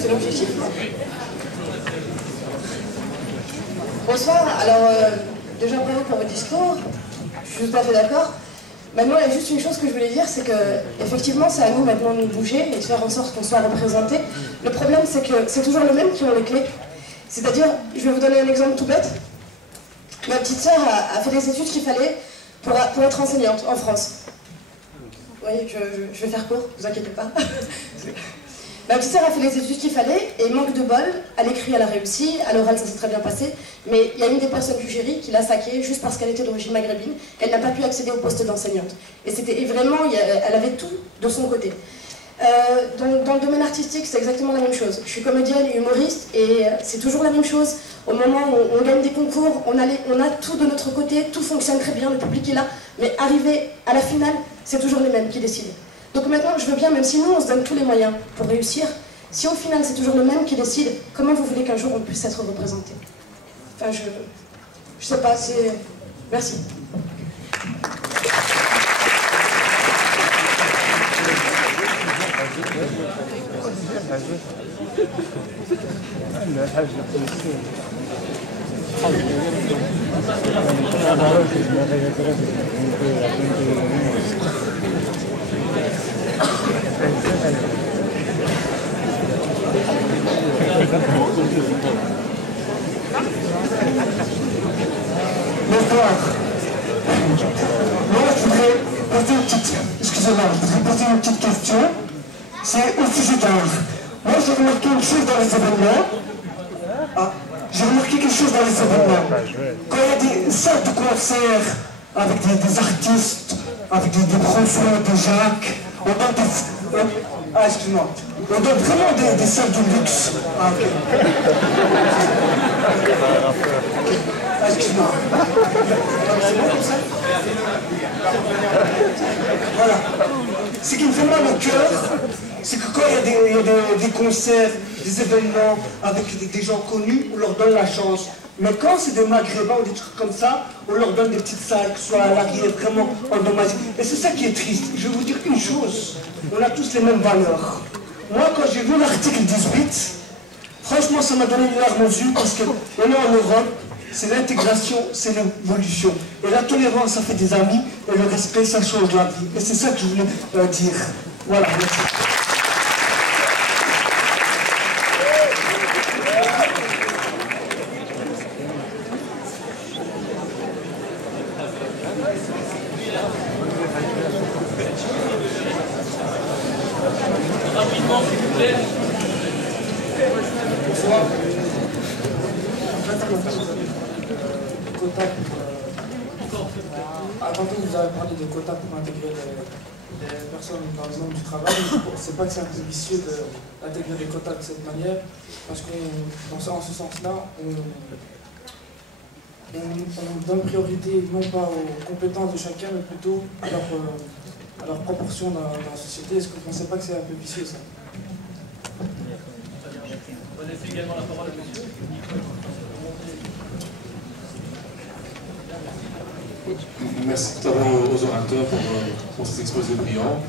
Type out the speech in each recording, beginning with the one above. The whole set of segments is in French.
c'est l'objectif. Bonsoir, alors déjà bravo pour votre discours, je suis tout à fait d'accord. Maintenant, il y a juste une chose que je voulais dire, c'est que effectivement, c'est à nous maintenant de nous bouger et de faire en sorte qu'on soit représenté. Le problème, c'est que c'est toujours les mêmes qui ont les clés. C'est-à-dire, je vais vous donner un exemple tout bête. Ma petite sœur a fait les études qu'il fallait pour être enseignante en France. Vous voyez, je vais faire court, ne vous inquiétez pas. Ma petite sœur a fait les études qu'il fallait et manque de bol, à l'écrit elle a réussi, à l'oral ça s'est très bien passé, mais il y a une des personnes du jury qui l'a saquée juste parce qu'elle était d'origine maghrébine, elle n'a pas pu accéder au poste d'enseignante. Et c'était vraiment, elle avait tout de son côté. Dans le domaine artistique, c'est exactement la même chose. Je suis comédienne et humoriste et c'est toujours la même chose. Au moment où on gagne des concours, on a tout de notre côté, tout fonctionne très bien, le public est là, mais arrivé à la finale, c'est toujours les mêmes qui décident. Donc maintenant, je veux bien, même si nous, on se donne tous les moyens pour réussir, si au final, c'est toujours le même qui décide, comment vous voulez qu'un jour on puisse être représenté? Enfin, je sais pas, c'est... Merci. Bonsoir. Moi, je voudrais poser une petite... Excusez-moi, je voudrais poser une petite question. C'est au sujet d'art. Moi, j'ai remarqué une chose dans les événements. Ah, j'ai remarqué quelque chose dans les événements. Quand il y a des salles de concert avec des artistes, avec des François, des Jacques, on donne des... Ah, excuse-moi. On donne vraiment des salles de luxe. Ah, ok. Ah, excuse-moi. C'est bon comme ça? Voilà. Ce qui me fait mal au cœur, c'est que quand il y a des concerts, des événements avec des gens connus, on leur donne la chance. Mais quand c'est des Maghrébins ou des trucs comme ça, on leur donne des petites salles qui soient à l'arrière vraiment endommagées. Et c'est ça qui est triste. Je vais vous dire une chose, on a tous les mêmes valeurs. Moi, quand j'ai vu l'article 18, franchement, ça m'a donné une larme aux yeux parce qu'on est en Europe, c'est l'intégration, c'est l'évolution. Et la tolérance, ça fait des amis, et le respect, ça change la vie. Et c'est ça que je voulais dire. Voilà, merci. Rapidement, s'il vous plaît. Bonsoir. Tantôt vous avez parlé de quotas pour intégrer les personnes dans le monde du travail. C'est pas que c'est un peu vicieux d'intégrer des quotas de cette manière, parce qu'en ce sens-là, on donne priorité non pas aux compétences de chacun, mais plutôt à leur proportion dans la société. Est-ce que vous ne pensez pas que c'est un peu vicieux ça? On va laisser également la parole à monsieur. Merci tout d'abord aux orateurs pour ces exposés brillants.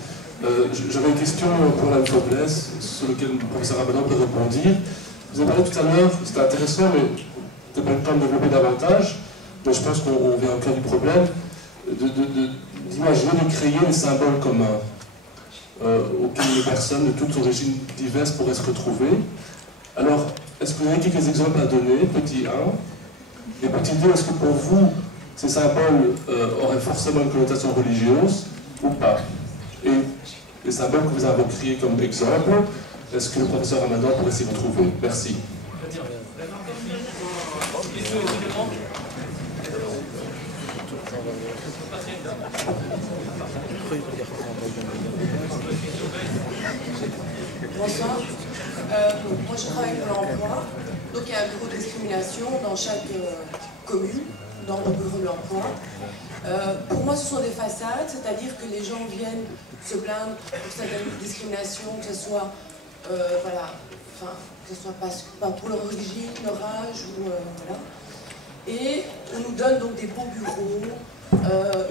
J'avais une question pour la faiblesse sur laquelle le professeur Ramadan peut répondre. Vous avez parlé tout à l'heure, c'était intéressant, mais peut-être pas le temps de développer davantage, mais je pense qu'on vient au cœur du problème, d'imaginer, de créer des symboles communs auxquels les personnes de toutes origines diverses pourraient se retrouver. Alors, est-ce que vous avez quelques exemples à donner, petit 1, et petit 2, est-ce que pour vous, ces symboles auraient forcément une connotation religieuse ou pas? Et les symboles que vous avez créés comme exemple, est-ce que le professeur Ramadan pourrait s'y retrouver? Merci. Bonsoir. Moi je travaille pour l'emploi. Donc il y a un bureau de discrimination dans chaque commune, dans le bureau de l'emploi. Pour moi ce sont des façades, c'est-à-dire que les gens viennent se plaindre pour certaines discriminations, que ce soit, voilà, enfin, que ce soit pas pour leur origine, leur âge, ou voilà. Et on nous donne donc des beaux bureaux,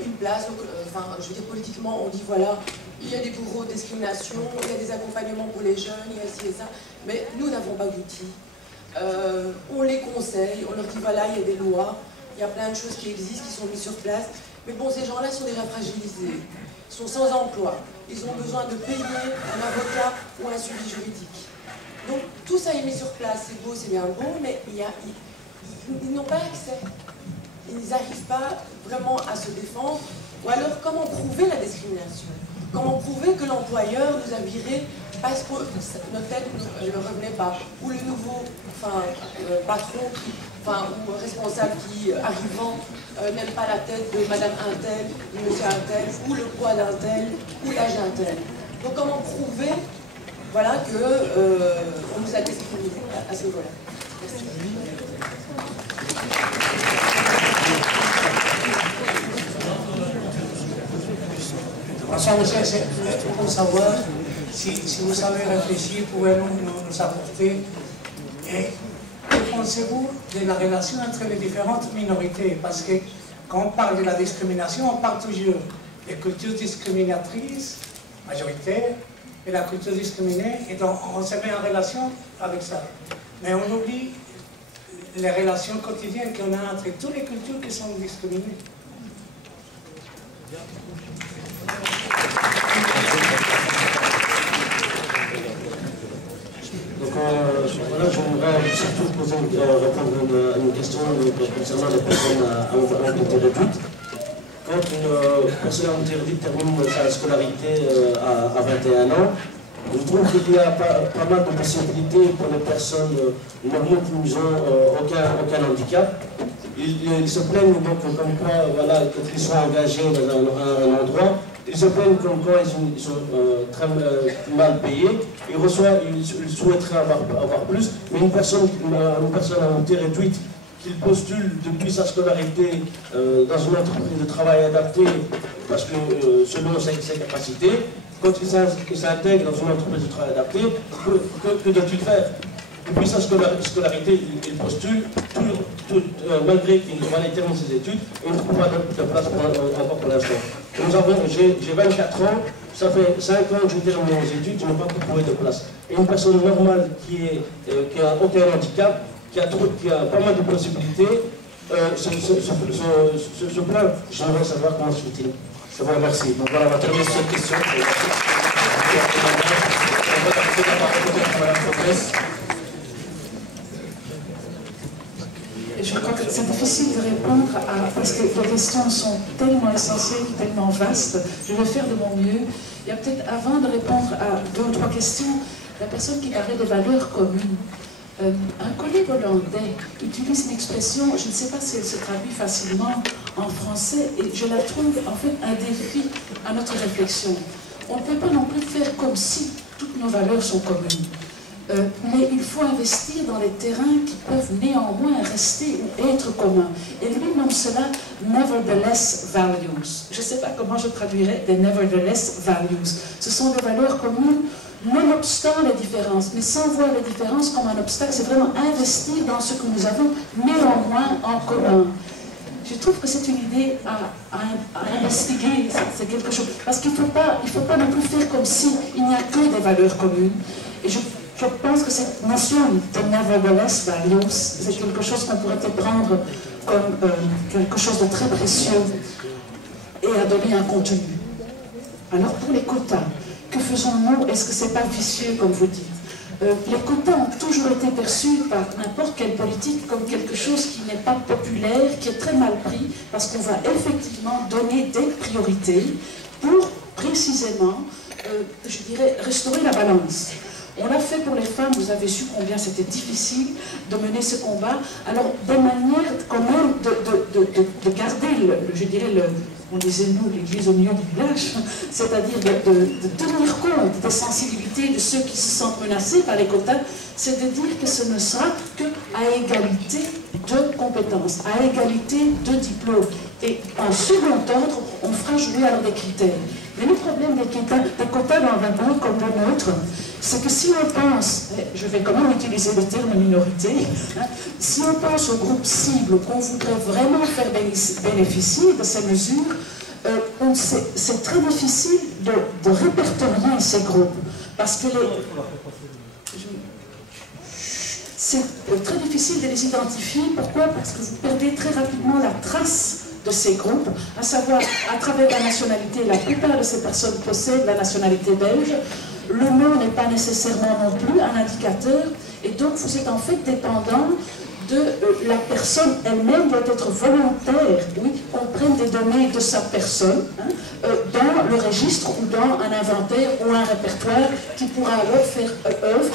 une place, donc, enfin, je veux dire politiquement, on dit voilà, il y a des bureaux de discrimination, il y a des accompagnements pour les jeunes, il y a ci et ça, mais nous n'avons pas d'outils. On les conseille, on leur dit voilà, il y a des lois, il y a plein de choses qui existent, qui sont mises sur place, mais bon, ces gens-là sont déjà fragilisés, ils sont sans emploi, ils ont besoin de payer un avocat ou un suivi juridique. Donc tout ça est mis sur place, c'est beau, c'est bien beau, mais ils n'ont pas accès. Ils n'arrivent pas vraiment à se défendre. Ou alors, comment prouver la discrimination? Comment prouver que l'employeur nous a virés parce que notre tête ne revenait pas? Ou le nouveau patron ou responsable qui, arrivant, n'aime pas la tête de madame Untel, de monsieur Untel, ou le poids d'Untel, ou l'âge d'Untel. Donc comment prouver voilà, qu'on nous a discriminés à ce niveau-là? Merci. Bonsoir, monsieur, c'est pour savoir si vous savez réfléchir, pouvez-vous nous apporter. Et que pensez-vous de la relation entre les différentes minorités? Parce que quand on parle de la discrimination, on parle toujours des cultures discriminatrices, majoritaires, et la culture discriminée, et donc on se met en relation avec ça. Mais on oublie les relations quotidiennes qu'on a entre toutes les cultures qui sont discriminées. Donc voilà, je voudrais surtout répondre à une question concernant les personnes à mobilité réduite. Quand une personne à mobilité réduite termine sa scolarité à 21 ans, je trouve qu'il y a pas mal de possibilités pour les personnes normaux qui n'ont aucun handicap. Ils se plaignent donc comme quoi, voilà, quand ils sont engagés dans un endroit, ils se plaignent comme quoi ils sont très mal payés, ils souhaiteraient avoir plus, mais une personne à mobilité réduite qui postule depuis sa scolarité dans une entreprise de travail adaptée, parce que selon ses capacités, quand il s'intègre dans une entreprise de travail adaptée, que doit-il faire? Depuis sa scolarité, il postule, malgré qu'il va aller terminer ses études, et il ne trouve pas de place encore pour l'instant. J'ai 24 ans, ça fait 5 ans que je termine mes études, je n'ai pas pu trouver de place. Et une personne normale qui n'a aucun handicap, qui a pas mal de possibilités, se plaint. J'aimerais savoir comment se fait-il. Je vous remercie. Donc voilà, on va terminer cette question. Je crois que c'est difficile de répondre parce que les questions sont tellement essentielles, tellement vastes. Je vais faire de mon mieux. Il y a peut-être, avant de répondre à 2 ou 3 questions, la personne qui parlait de valeurs communes. Un collègue hollandais utilise une expression, je ne sais pas si elle se traduit facilement en français, et je la trouve en fait un défi à notre réflexion. On ne peut pas non plus faire comme si toutes nos valeurs sont communes. Mais il faut investir dans les terrains qui peuvent néanmoins rester ou être communs. Et lui nomme cela nevertheless values. Je ne sais pas comment je traduirais des nevertheless values. Ce sont des valeurs communes, nonobstant les différences, mais sans voir les différences comme un obstacle. C'est vraiment investir dans ce que nous avons néanmoins en commun. Je trouve que c'est une idée à investiguer, c'est quelque chose. Parce qu'il ne faut pas non plus faire comme s'il n'y a que des valeurs communes. Et je pense que cette notion de nevertheless values, c'est quelque chose qu'on pourrait prendre comme quelque chose de très précieux et à donner un contenu. Alors pour les quotas, que faisons-nous? Est-ce que ce n'est pas vicieux comme vous dites? Les quotas ont toujours été perçus par n'importe quelle politique comme quelque chose qui n'est pas populaire, qui est très mal pris, parce qu'on va effectivement donner des priorités pour précisément, je dirais, restaurer la balance. On l'a fait pour les femmes, vous avez su combien c'était difficile de mener ce combat. Alors, des manières quand même de garder, je dirais, on disait nous, l'église au milieu du village, c'est-à-dire de tenir compte des sensibilités de ceux qui se sentent menacés par les quotas, c'est de dire que ce ne sera qu'à égalité de compétences, à égalité de diplômes. Et en second ordre, on fera jouer alors des critères. Mais le problème des quotas dans un pays comme le nôtre, c'est que si on pense, je vais quand même utiliser le terme minorité, si on pense au groupe cible qu'on voudrait vraiment faire bénéficier de ces mesures, c'est très difficile de répertorier ces groupes, parce que c'est très difficile de les identifier. Pourquoi? Parce que vous perdez très rapidement la trace de ces groupes, à savoir à travers la nationalité. La plupart de ces personnes possèdent la nationalité belge. Le nom n'est pas nécessairement non plus un indicateur, et donc vous êtes en fait dépendant de la personne elle-même. Doit être volontaire, oui, qu'on prenne des données de sa personne dans le registre ou dans un inventaire ou un répertoire qui pourra alors faire œuvre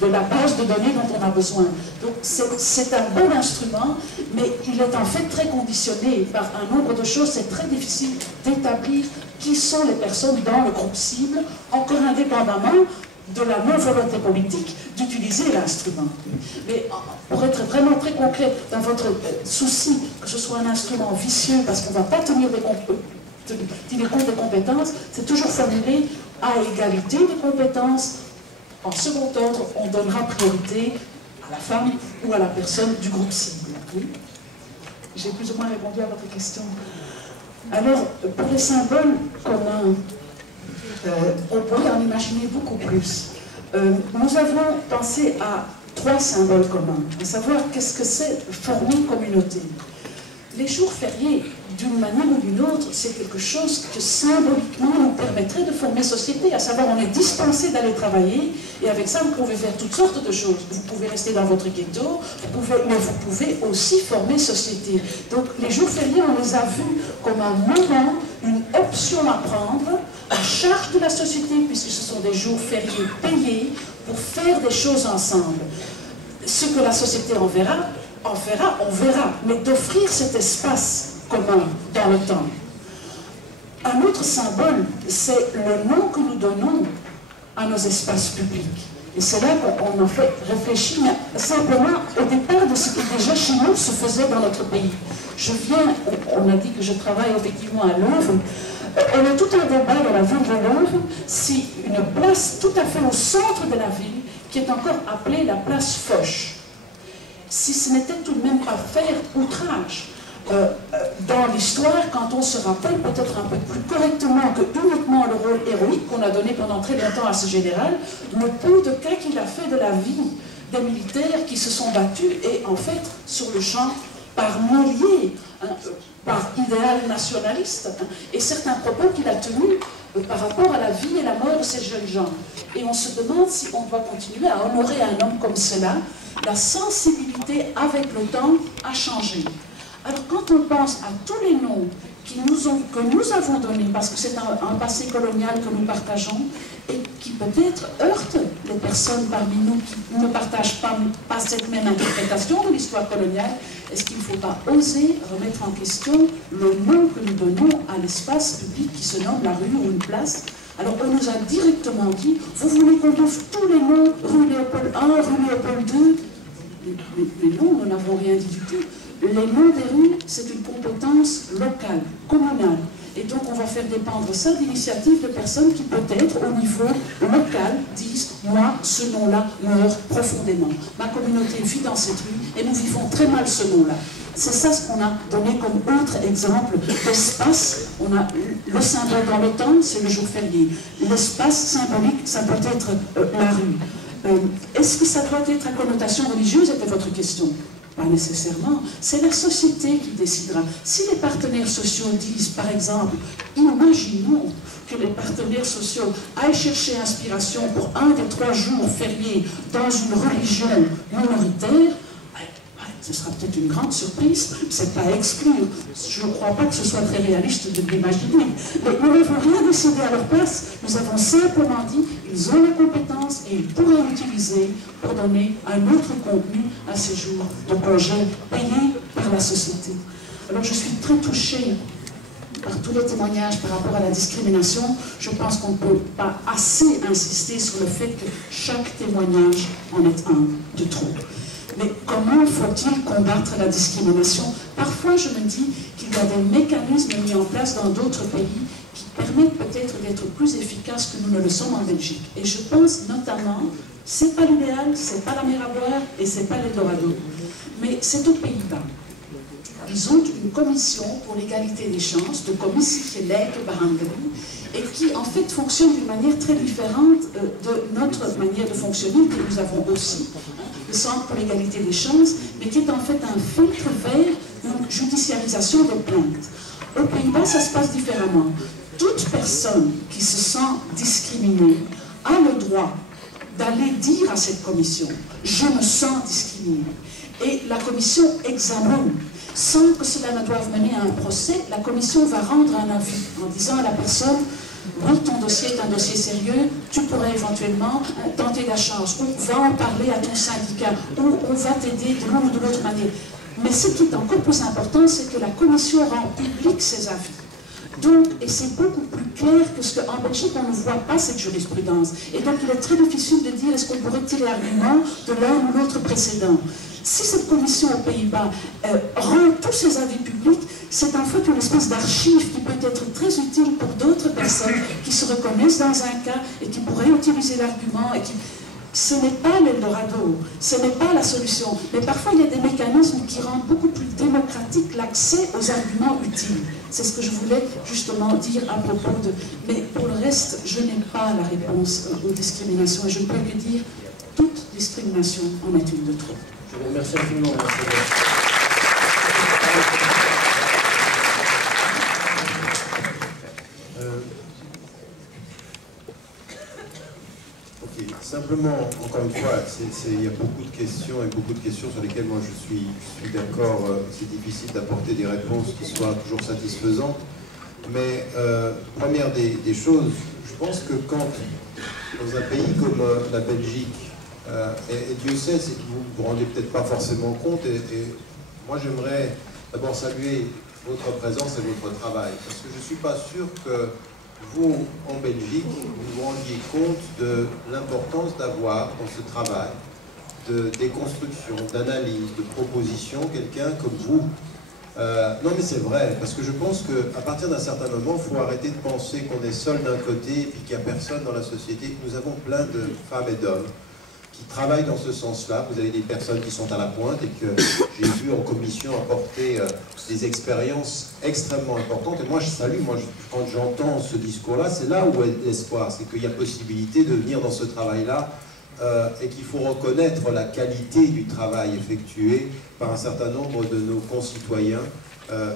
de la base de données dont on a besoin. Donc c'est un bon instrument, mais il est en fait très conditionné par un nombre de choses. C'est très difficile d'établir qui sont les personnes dans le groupe cible, encore indépendamment de la non-volonté politique d'utiliser l'instrument. Mais pour être vraiment très concret dans votre souci que ce soit un instrument vicieux, parce qu'on ne va pas tenir compte des compétences, c'est toujours formulé à égalité des compétences. En second ordre, on donnera priorité à la femme ou à la personne du groupe cible. Oui. J'ai plus ou moins répondu à votre question. Alors, pour les symboles communs, on pourrait en imaginer beaucoup plus. Nous avons pensé à 3 symboles communs, à savoir qu'est-ce que c'est former une communauté. Les jours fériés, d'une manière ou d'une autre, c'est quelque chose que symboliquement nous permettrait de former société, à savoir on est dispensé d'aller travailler, et avec ça vous pouvez faire toutes sortes de choses. Vous pouvez rester dans votre ghetto, mais vous pouvez aussi former société. Donc les jours fériés, on les a vus comme un moment, une option à prendre, à charge de la société, puisque ce sont des jours fériés payés, pour faire des choses ensemble. Ce que la société en verra, on verra, mais d'offrir cet espace commun dans le temps. Un autre symbole, c'est le nom que nous donnons à nos espaces publics. Et c'est là qu'on en fait réfléchir simplement au départ de ce qui déjà chez nous se faisait dans notre pays. Je viens, on a dit que je travaille effectivement à Louvre. On a tout un débat dans la ville de Louvre si une place tout à fait au centre de la ville, qui est encore appelée la place Foch, si ce n'était tout de même pas faire outrage dans l'histoire, quand on se rappelle peut-être un peu plus correctement que uniquement le rôle héroïque qu'on a donné pendant très longtemps à ce général, le peu de cas qu'il a fait de la vie des militaires qui se sont battus, et en fait, sur le champ, par milliers, par idéal nationaliste, et certains propos qu'il a tenus par rapport à la vie et la mort de ces jeunes gens. Et on se demande si on doit continuer à honorer un homme comme cela. La sensibilité avec le temps a changé. Alors quand on pense à tous les noms que nous avons donnés, parce que c'est un passé colonial que nous partageons, et qui peut-être heurte les personnes parmi nous qui ne partagent pas cette même interprétation de l'histoire coloniale, est-ce qu'il ne faut pas oser remettre en question le nom que nous donnons à l'espace public qui se nomme la rue ou une place? Alors on nous a directement dit, vous voulez qu'on ouvre tous les noms, rue Léopold I, rue Léopold II? Mais non, nous n'avons rien dit du tout. Les noms des rues, c'est une compétence locale, communale. Et donc on va faire dépendre ça d'initiatives de personnes qui peut-être au niveau local disent « moi, ce nom-là meurt profondément. Ma communauté vit dans cette rue et nous vivons très mal ce nom-là ». C'est ça ce qu'on a donné comme autre exemple d'espace. On a le symbole dans le temps, c'est le jour férié. L'espace symbolique, ça peut être la rue. Est-ce que ça doit être à connotation religieuse, était votre question? Pas nécessairement. C'est la société qui décidera. Si les partenaires sociaux disent, par exemple, imaginons que les partenaires sociaux aillent chercher inspiration pour un des 3 jours fériés dans une religion minoritaire, ce sera peut-être une grande surprise, c'est pas à exclure. Je ne crois pas que ce soit très réaliste de l'imaginer. Mais nous n'avons rien décidé à leur place, nous avons simplement dit qu'ils ont les compétences et ils pourraient l'utiliser pour donner un autre contenu à ces jours de congés payés par la société. Alors je suis très touchée par tous les témoignages par rapport à la discrimination. Je pense qu'on ne peut pas assez insister sur le fait que chaque témoignage en est un de trop. Mais comment faut-il combattre la discrimination? Parfois, je me dis qu'il y a des mécanismes mis en place dans d'autres pays qui permettent peut-être d'être plus efficaces que nous ne le sommes en Belgique. Et je pense notamment, c'est pas l'idéal, c'est pas la mer à boire et c'est pas l'Eldorado, mais c'est aux Pays-Bas. ils ont une commission pour l'égalité des chances, de commissie behandeling, et qui en fait fonctionne d'une manière très différente de notre manière de fonctionner que nous avons aussi. Le Centre pour l'égalité des chances, mais qui est en fait un filtre vers une judiciarisation des plaintes. Aux Pays-Bas, ça se passe différemment. Toute personne qui se sent discriminée a le droit d'aller dire à cette commission « je me sens discriminée ». Et la commission examine. Sans que cela ne doive mener à un procès, la commission va rendre un avis en disant à la personne « oui, ton dossier est un dossier sérieux, tu pourrais éventuellement tenter la chance, ou va en parler à ton syndicat, ou on va t'aider de l'une ou de l'autre manière ». Mais ce qui est encore plus important, c'est que la commission rend public ses avis. Donc, et c'est beaucoup plus clair que ce qu'en Belgique, on ne voit pas cette jurisprudence. Et donc, il est très difficile de dire est-ce qu'on pourrait tirer l'argument de l'un ou l'autre précédent. Si cette commission aux Pays-Bas rend tous ses avis publics, c'est en fait une espèce d'archive qui peut être très utile pour d'autres personnes qui se reconnaissent dans un cas et qui pourraient utiliser l'argument et qui... Ce n'est pas l'Eldorado, ce n'est pas la solution, mais parfois il y a des mécanismes qui rendent beaucoup plus démocratique l'accès aux arguments utiles. C'est ce que je voulais justement dire à propos de... Mais pour le reste, je n'ai pas la réponse aux discriminations et je ne peux que dire toute discrimination en est une de trop. Je vous remercie infiniment. Simplement, encore une fois, il y a beaucoup de questions et beaucoup de questions sur lesquelles moi je suis d'accord. C'est difficile d'apporter des réponses qui soient toujours satisfaisantes. Mais première des choses, je pense que quand, dans un pays comme la Belgique, et Dieu sait, c'est que vous ne vous rendez peut-être pas forcément compte, et moi j'aimerais d'abord saluer votre présence et votre travail, parce que je ne suis pas sûr que vous, en Belgique, vous vous rendiez compte de l'importance d'avoir dans ce travail de déconstruction, d'analyse, de proposition, quelqu'un comme vous. Non mais c'est vrai, parce que je pense qu'à partir d'un certain moment, il faut arrêter de penser qu'on est seul d'un côté et puis qu'il n'y a personne dans la société. Nous avons plein de femmes et d'hommes qui travaillent dans ce sens-là. Vous avez des personnes qui sont à la pointe et que j'ai vu en commission apporter des expériences extrêmement importantes. Et moi, je salue, quand j'entends ce discours-là, c'est là où est l'espoir. C'est qu'il y a possibilité de venir dans ce travail-là et qu'il faut reconnaître la qualité du travail effectué par un certain nombre de nos concitoyens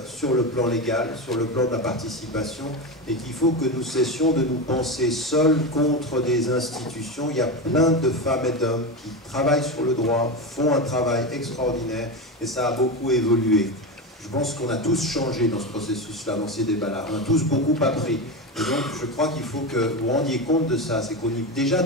sur le plan légal, sur le plan de la participation, et qu'il faut que nous cessions de nous penser seuls contre des institutions. Il y a plein de femmes et d'hommes qui travaillent sur le droit, font un travail extraordinaire, et ça a beaucoup évolué. Je pense qu'on a tous changé dans ce processus-là, dans ces débats-là. On a tous beaucoup appris. Et donc, je crois qu'il faut que vous rendiez compte de ça. C'est qu'on y... déjà,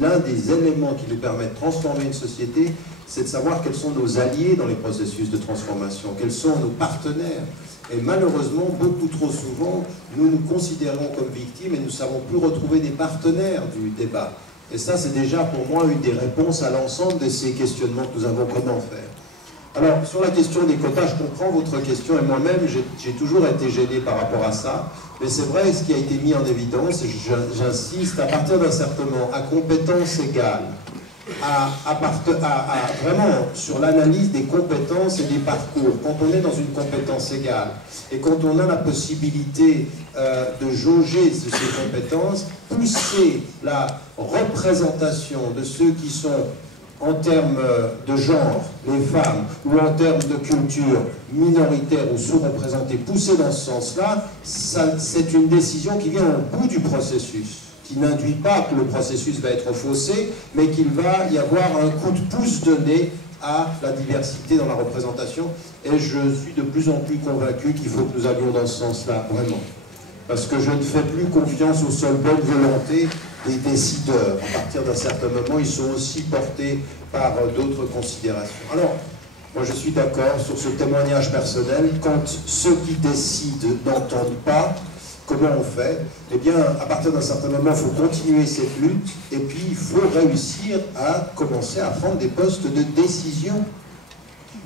l'un des éléments qui nous permet de transformer une société, c'est de savoir quels sont nos alliés dans les processus de transformation, quels sont nos partenaires. Et malheureusement, beaucoup trop souvent, nous nous considérons comme victimes et nous ne savons plus retrouver des partenaires du débat. Et ça, c'est déjà pour moi une des réponses à l'ensemble de ces questionnements que nous avons. Comment faire? Alors, sur la question des quotas, je comprends votre question, et moi-même, j'ai toujours été gêné par rapport à ça. Mais c'est vrai, ce qui a été mis en évidence, et j'insiste, à partir d'un certain moment, à compétences égales, vraiment sur l'analyse des compétences et des parcours, quand on est dans une compétence égale, et quand on a la possibilité de jauger ces compétences, pousser la représentation de ceux qui sont en termes de genre, les femmes, ou en termes de culture minoritaire ou sous-représentée, pousser dans ce sens-là, c'est une décision qui vient au bout du processus, qui n'induit pas que le processus va être faussé, mais qu'il va y avoir un coup de pouce donné à la diversité dans la représentation. Et je suis de plus en plus convaincu qu'il faut que nous allions dans ce sens-là, vraiment. Parce que je ne fais plus confiance aux seules bonnes volontés des décideurs. À partir d'un certain moment, ils sont aussi portés par d'autres considérations. Alors, moi je suis d'accord sur ce témoignage personnel. Quand ceux qui décident n'entendent pas, comment on fait? Eh bien, à partir d'un certain moment, il faut continuer cette lutte, et puis il faut réussir à commencer à prendre des postes de décision.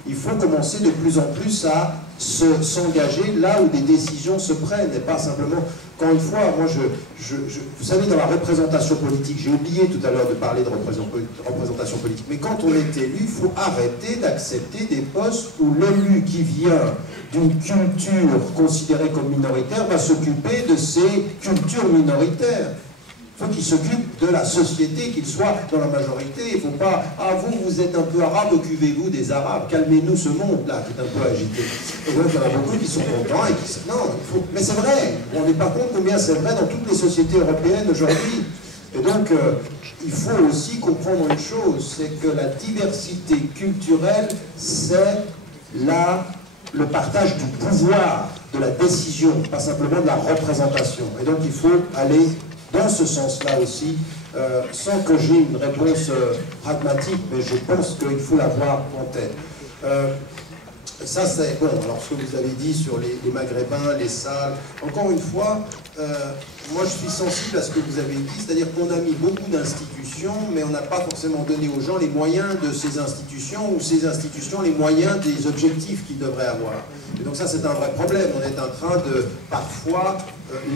Il faut commencer de plus en plus à s'engager là où des décisions se prennent, et pas simplement... Encore une fois, moi, vous savez, dans la représentation politique, j'ai oublié tout à l'heure de parler de représentation politique, mais quand on est élu, il faut arrêter d'accepter des postes où l'élu qui vient d'une culture considérée comme minoritaire va s'occuper de ces cultures minoritaires. Il faut qu'il s'occupe de la société, qu'il soit dans la majorité. Il ne faut pas « Ah, vous êtes un peu arabe, occupez-vous des arabes, calmez-nous ce monde-là qui est un peu agité. » Et donc, il y en a beaucoup qui sont contents et qui... Non, mais c'est vrai. On n'est pas compte combien c'est vrai dans toutes les sociétés européennes aujourd'hui. Et donc, il faut aussi comprendre une chose, c'est que la diversité culturelle, c'est le partage du pouvoir, de la décision, pas simplement de la représentation. Et donc, il faut aller dans ce sens-là aussi, sans que j'ai une réponse pragmatique, mais je pense qu'il faut l'avoir en tête. Ça, c'est bon. Alors, ce que vous avez dit sur les Maghrébins, les salles, encore une fois, moi je suis sensible à ce que vous avez dit, c'est-à-dire qu'on a mis beaucoup d'institutions, mais on n'a pas forcément donné aux gens les moyens de ces institutions, ou ces institutions les moyens des objectifs qu'ils devraient avoir. Et donc ça, c'est un vrai problème. On est en train de, parfois,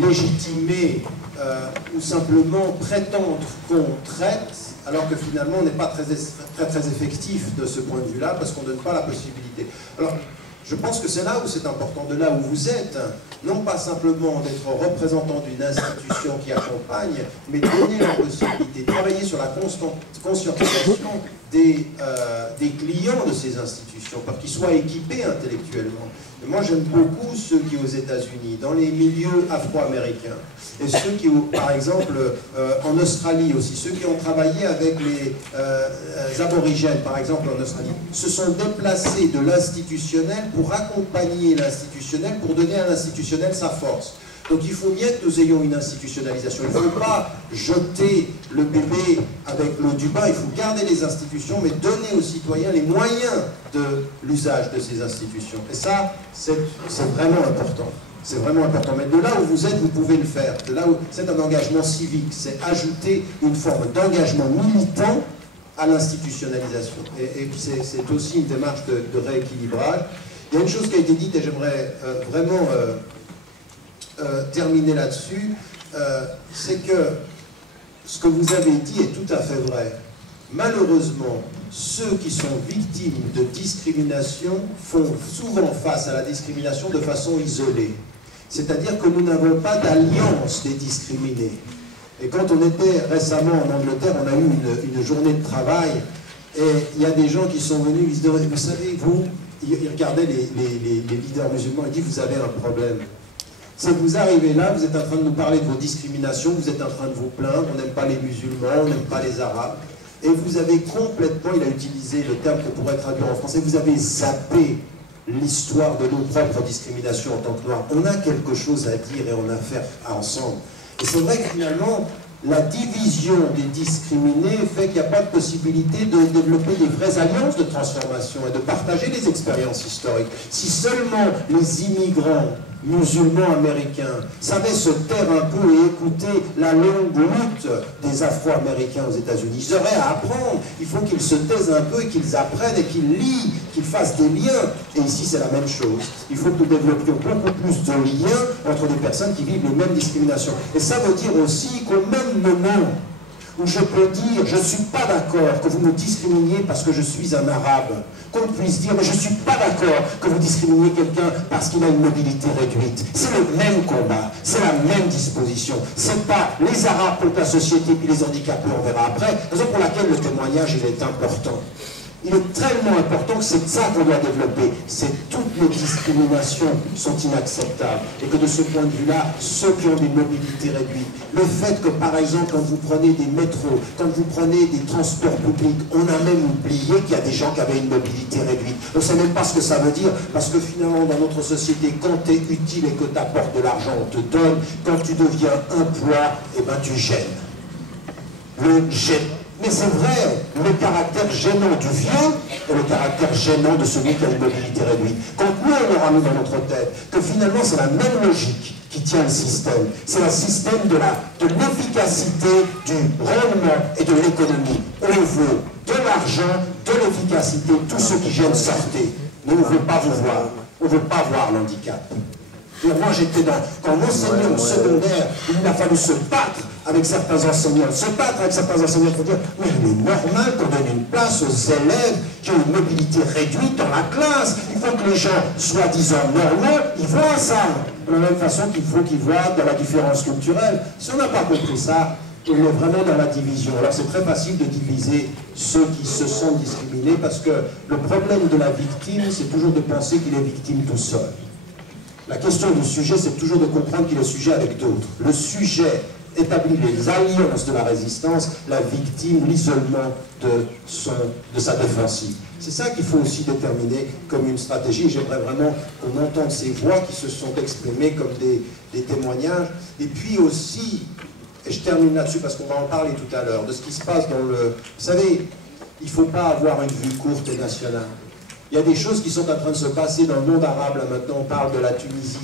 légitimer ou simplement prétendre qu'on traite, alors que finalement on n'est pas très effectif de ce point de vue-là, parce qu'on ne donne pas la possibilité. Alors, je pense que c'est là où c'est important, de là où vous êtes, non pas simplement d'être représentant d'une institution qui accompagne, mais donner la possibilité, travailler sur la conscientisation des clients de ces institutions, pour qu'ils soient équipés intellectuellement. Et moi, j'aime beaucoup ceux qui, aux États-Unis, dans les milieux afro-américains, et ceux qui, par exemple, en Australie aussi, ceux qui ont travaillé avec les aborigènes, par exemple, en Australie, se sont déplacés de l'institutionnel pour accompagner l'institutionnel, pour donner à l'institutionnel sa force. Donc il faut bien que nous ayons une institutionnalisation. Il ne faut pas jeter le bébé avec l'eau du bain, il faut garder les institutions, mais donner aux citoyens les moyens de l'usage de ces institutions. Et ça, c'est vraiment important. C'est vraiment important. Mais de là où vous êtes, vous pouvez le faire. De là où c'est un engagement civique, c'est ajouter une forme d'engagement militant à l'institutionnalisation. Et c'est aussi une démarche de rééquilibrage. Il y a une chose qui a été dite, et j'aimerais vraiment terminer là-dessus, c'est que ce que vous avez dit est tout à fait vrai. Malheureusement, ceux qui sont victimes de discrimination font souvent face à la discrimination de façon isolée. C'est-à-dire que nous n'avons pas d'alliance des discriminés. Et quand on était récemment en Angleterre, on a eu une journée de travail, et il y a des gens qui sont venus, ils se disaient, vous savez, ils regardaient les leaders musulmans, ils disent, vous avez un problème. C'est que vous arrivez là, vous êtes en train de nous parler de vos discriminations, vous êtes en train de vous plaindre, on n'aime pas les musulmans, on n'aime pas les arabes, et vous avez complètement, il a utilisé le terme qu'on pourrait traduire en français, vous avez zappé l'histoire de nos propres discriminations en tant que noirs. On a quelque chose à dire et on a à faire ensemble. Et c'est vrai que finalement, la division des discriminés fait qu'il n'y a pas de possibilité de développer des vraies alliances de transformation et de partager les expériences historiques. Si seulement les immigrants musulmans américains savaient se taire un peu et écouter la longue lutte des Afro-Américains aux États-Unis, ils auraient à apprendre. Il faut qu'ils se taisent un peu et qu'ils apprennent et qu'ils lient, qu'ils fassent des liens. Et ici, c'est la même chose. Il faut que nous développions beaucoup plus de liens entre des personnes qui vivent les mêmes discriminations. Et ça veut dire aussi qu'au même moment où je peux dire, je ne suis pas d'accord que vous me discriminiez parce que je suis un arabe, qu'on puisse dire, mais je ne suis pas d'accord que vous discriminiez quelqu'un parce qu'il a une mobilité réduite. C'est le même combat, c'est la même disposition. Ce n'est pas les arabes contre la société puis les handicapés, on verra après, raison pour laquelle le témoignage il est important. Il est tellement important que c'est ça qu'on doit développer. C'est toutes les discriminations sont inacceptables. Et que de ce point de vue-là, ceux qui ont des mobilités réduites, le fait que par exemple, quand vous prenez des métros, quand vous prenez des transports publics, on a même oublié qu'il y a des gens qui avaient une mobilité réduite. On ne sait même pas ce que ça veut dire, parce que finalement, dans notre société, quand tu es utile et que tu apportes de l'argent, on te donne. Quand tu deviens un poids, eh ben tu gênes. Le gêne. Mais c'est vrai, le caractère gênant du vieux et le caractère gênant de celui qui a une mobilité réduite. Quand nous, on aura mis dans notre tête que finalement c'est la même logique qui tient le système, c'est le système de l'efficacité du rendement et de l'économie. On veut de l'argent, de l'efficacité, tous ceux qui gênent sortez. Mais on ne veut pas vous voir, on ne veut pas voir l'handicap. Et moi, j'étais quand on enseignait au secondaire, il a fallu se battre avec certains enseignants, pour dire, oui, il est normal qu'on donne une place aux élèves qui ont une mobilité réduite dans la classe. Il faut que les gens, soi-disant normaux, ils voient ça. De la même façon qu'il faut qu'ils voient dans la différence culturelle. Si on n'a pas compris ça, on est vraiment dans la division. Alors c'est très facile de diviser ceux qui se sentent discriminés parce que le problème de la victime, c'est toujours de penser qu'il est victime tout seul. La question du sujet, c'est toujours de comprendre qu'il est sujet avec d'autres. Le sujet établit les alliances de la résistance, la victime, l'isolement de sa défensive. C'est ça qu'il faut aussi déterminer comme une stratégie. J'aimerais vraiment qu'on entende ces voix qui se sont exprimées comme des témoignages. Et puis aussi, et je termine là-dessus parce qu'on va en parler tout à l'heure, de ce qui se passe dans le... Vous savez, il ne faut pas avoir une vue courte et nationale. Il y a des choses qui sont en train de se passer dans le monde arabe. Là maintenant, on parle de la Tunisie.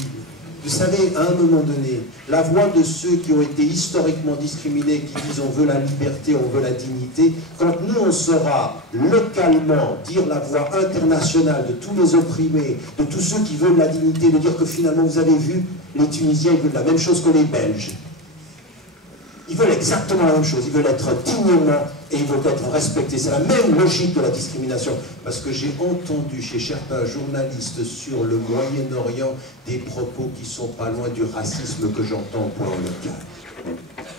Vous savez, à un moment donné, la voix de ceux qui ont été historiquement discriminés, qui disent on veut la liberté, on veut la dignité, quand nous on saura localement dire la voix internationale de tous les opprimés, de tous ceux qui veulent la dignité, de dire que finalement, vous avez vu, les Tunisiens, ils veulent la même chose que les Belges. Ils veulent exactement la même chose, ils veulent être dignement et ils veulent être respectés. C'est la même logique de la discrimination. Parce que j'ai entendu chez certains journalistes sur le Moyen-Orient des propos qui sont pas loin du racisme que j'entends au point local.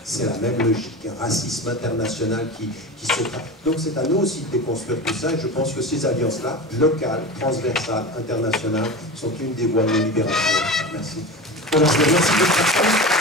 C'est la même logique, un racisme international qui se traite. Donc c'est à nous aussi de déconstruire tout ça et je pense que ces alliances-là, locales, transversales, internationales, sont une des voies de libération. Merci. Alors, je vous remercie de votre attention.